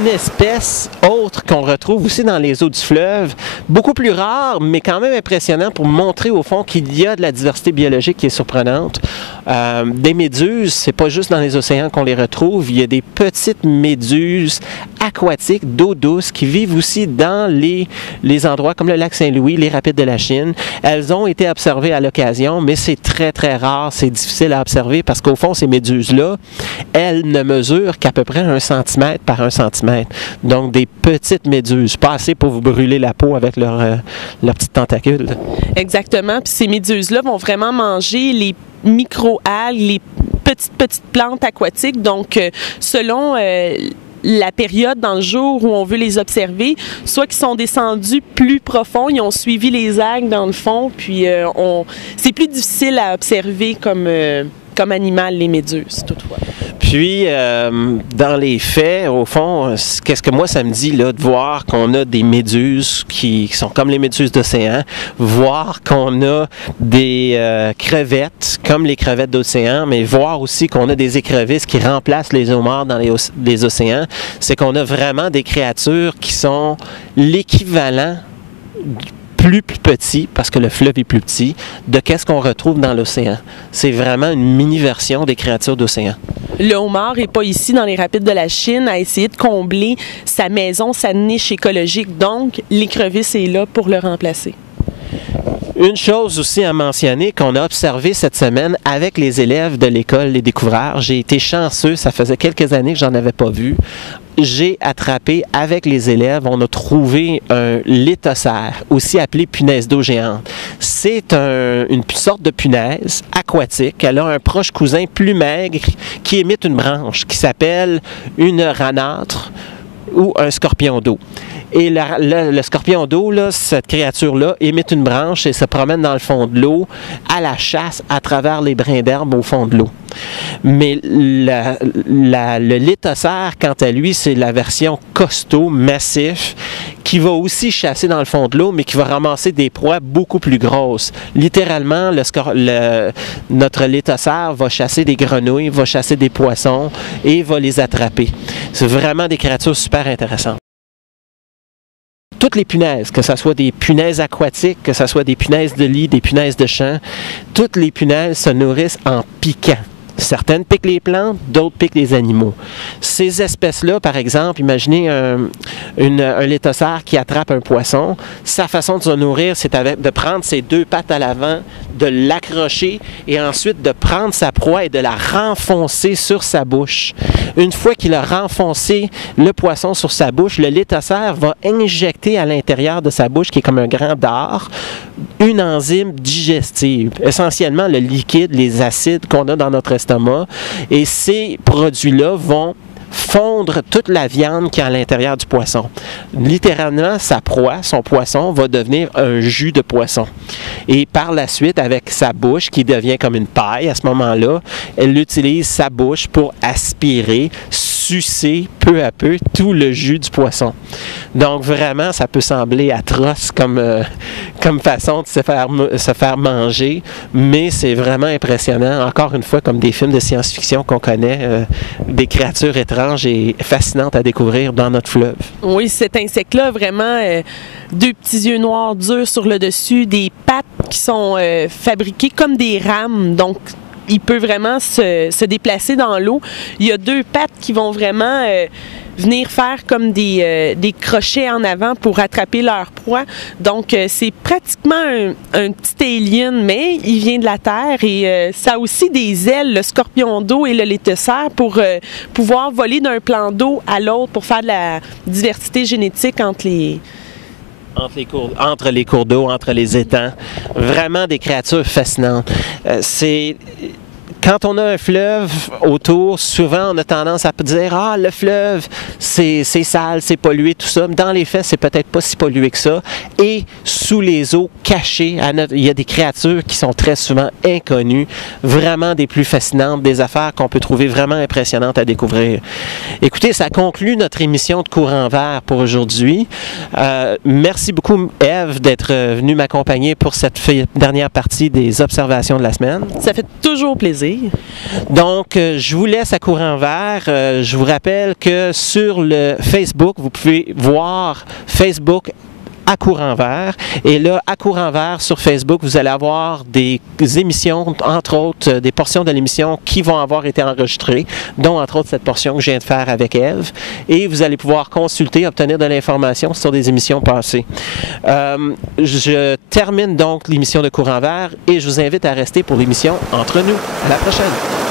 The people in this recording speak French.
une espèce autre qu'on retrouve aussi dans les eaux du fleuve, beaucoup plus rare, mais quand même impressionnant pour montrer au fond qu'il y a de la diversité biologique qui est surprenante. Des méduses, c'est pas juste dans les océans qu'on les retrouve, il y a des petites méduses aquatiques d'eau douce qui vivent aussi dans les endroits comme le lac Saint-Louis, les rapides de la Chine. Elles ont été observées à l'occasion, mais c'est très très rare, c'est difficile à observer parce qu'au fond, ces méduses-là, elles ne mesurent qu'à peu près 1 cm par 1 cm. Donc des petites méduses, pas assez pour vous brûler la peau avec leurs petites tentacules. Exactement, puis ces méduses-là vont vraiment manger les micro-algues, les petites plantes aquatiques. Donc, selon la période dans le jour où on veut les observer, soit qu'ils sont descendus plus profond, ils ont suivi les algues dans le fond, puis c'est plus difficile à observer comme animal, les méduses, toutefois. Puis, dans les faits, au fond, qu'est-ce que moi, ça me dit, là, de voir qu'on a des méduses qui sont comme les méduses d'océan, voir qu'on a des crevettes, comme les crevettes d'océan, mais voir aussi qu'on a des écrevisses qui remplacent les homards dans les océans, c'est qu'on a vraiment des créatures qui sont l'équivalent plus petit, parce que le fleuve est plus petit, de qu'est-ce qu'on retrouve dans l'océan. C'est vraiment une mini-version des créatures d'océan. Le homard n'est pas ici dans les rapides de la Chine à essayer de combler sa maison, sa niche écologique. Donc, l'écrevisse est là pour le remplacer. Une chose aussi à mentionner qu'on a observé cette semaine avec les élèves de l'école Les Découvreurs, j'ai été chanceux, ça faisait quelques années que j'en avais pas vu. J'ai attrapé avec les élèves, on a trouvé un lithocère, aussi appelé punaise d'eau géante. C'est une sorte de punaise aquatique. Elle a un proche cousin plus maigre qui émite une branche qui s'appelle une ranâtre ou un scorpion d'eau. Et le scorpion d'eau, cette créature-là, émite une branche et se promène dans le fond de l'eau à la chasse à travers les brins d'herbe au fond de l'eau. Mais le lithocère, quant à lui, c'est la version costaud, massif, qui va aussi chasser dans le fond de l'eau, mais qui va ramasser des proies beaucoup plus grosses. Littéralement, notre lithocère va chasser des grenouilles, va chasser des poissons et va les attraper. C'est vraiment des créatures super intéressantes. Toutes les punaises, que ce soit des punaises aquatiques, que ce soit des punaises de lit, des punaises de champ, toutes les punaises se nourrissent en piquant. Certaines piquent les plantes, d'autres piquent les animaux. Ces espèces-là, par exemple, imaginez un lithocère qui attrape un poisson. Sa façon de se nourrir, c'est de prendre ses 2 pattes à l'avant, de l'accrocher et ensuite de prendre sa proie et de la renfoncer sur sa bouche. Une fois qu'il a renfoncé le poisson sur sa bouche, le lithocère va injecter à l'intérieur de sa bouche, qui est comme un grand dard, une enzyme digestive, essentiellement le liquide, les acides qu'on a dans notre estomac. Et ces produits-là vont fondre toute la viande qui est à l'intérieur du poisson. Littéralement, sa proie, son poisson, va devenir un jus de poisson. Et par la suite, avec sa bouche, qui devient comme une paille à ce moment-là, elle utilise sa bouche pour aspirer, sucer peu à peu tout le jus du poisson. Donc vraiment, ça peut sembler atroce comme façon de se faire manger, mais c'est vraiment impressionnant, encore une fois, comme des films de science-fiction qu'on connaît, des créatures étranges et fascinantes à découvrir dans notre fleuve. Oui, cet insecte-là, vraiment, 2 petits yeux noirs durs sur le dessus, des pattes qui sont fabriquées comme des rames, donc il peut vraiment se déplacer dans l'eau. Il y a 2 pattes qui vont vraiment venir faire comme des crochets en avant pour attraper leur proie. Donc, c'est pratiquement un petit alien, mais il vient de la Terre et ça a aussi des ailes, le scorpion d'eau et le lithocère, pour pouvoir voler d'un plan d'eau à l'autre pour faire de la diversité génétique entre les cours d'eau, entre les étangs. Vraiment des créatures fascinantes. Quand on a un fleuve autour, souvent on a tendance à dire « Ah, le fleuve, c'est sale, c'est pollué, tout ça. » Dans les faits, c'est peut-être pas si pollué que ça. Et sous les eaux cachées, il y a des créatures qui sont très souvent inconnues, vraiment des plus fascinantes, des affaires qu'on peut trouver vraiment impressionnantes à découvrir. Écoutez, ça conclut notre émission de Courant vert pour aujourd'hui. Merci beaucoup, Ève, d'être venue m'accompagner pour cette dernière partie des observations de la semaine. Ça fait toujours plaisir. plaisir. Donc, je vous laisse à courant vert. Je vous rappelle que sur le Facebook, vous pouvez voir Facebook à courant vert. Et là, à courant vert sur Facebook, vous allez avoir des émissions, entre autres, des portions de l'émission qui vont avoir été enregistrées, dont entre autres cette portion que je viens de faire avec Ève. Et vous allez pouvoir consulter, obtenir de l'information sur des émissions passées. Je termine donc l'émission de courant vert et je vous invite à rester pour l'émission Entre nous. À la prochaine!